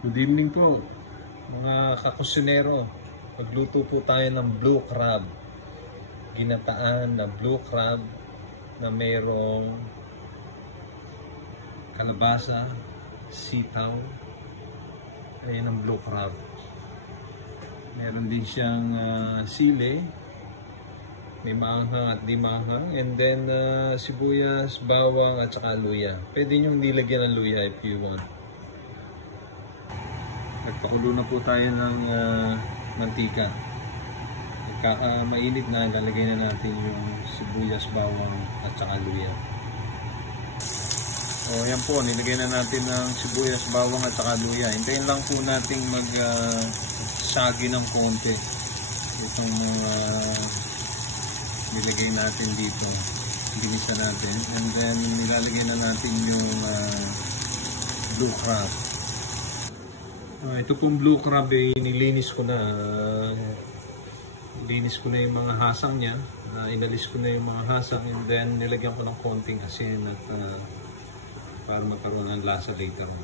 Good evening po, mga kakusinero. Magluto po tayo ng blue crab. Ginataan na blue crab na mayroong kalabasa, sitaw. Ayan ang blue crab. Meron din siyang sili. May maanghang at di maanghang. And then sibuyas, bawang at saka luya. Pwede nyo nilagyan ng luya if you want. Nagpakulo na po tayo ng mantika. Mainit na, lalagay na natin yung sibuyas, bawang at saka luya. O yan po, nilagay na natin ng sibuyas, bawang at saka luya. Hintayin lang po natin sagi ng konti itong mga nilagay natin dito. Ginisa natin. And then nilalagay na natin yung blue crab. Ito pong blue crab nilinis ko na. Nilinis ko na yung mga hasang niya. Inalis ko na yung mga hasang and then nilagyan ko ng konting asin at para magkaroon ng lasa later on.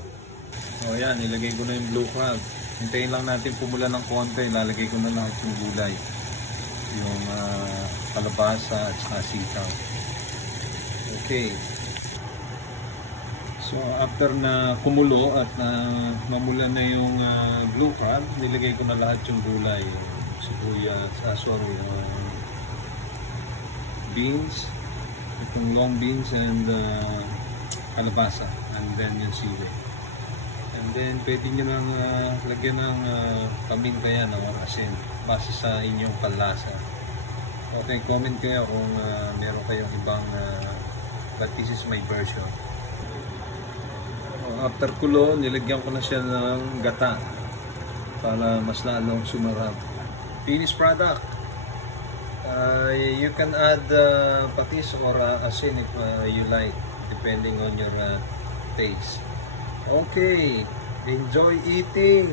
O yan, nilagay ko na yung blue crab. Hintayin lang natin pumula ng konti. Lalagay ko na lahat yung gulay. Yung kalabasa at saka sitaw. Okay. So after na kumulo at mamula na yung blue crab, nilagay ko na lahat yung gulay, sibuyas, beans, itong long beans and kalabasa, and then yung sili. And then pwede nyo lang lagyan ng paminta yan o asin, base sa inyong panlasa. Okay, comment kayo kung meron kayong ibang but this is my version. After kulo, nilagyan ko na siya ng gata para mas lalong sumarap. Finished product. You can add patis or asin if you like, depending on your taste. Okay, enjoy eating!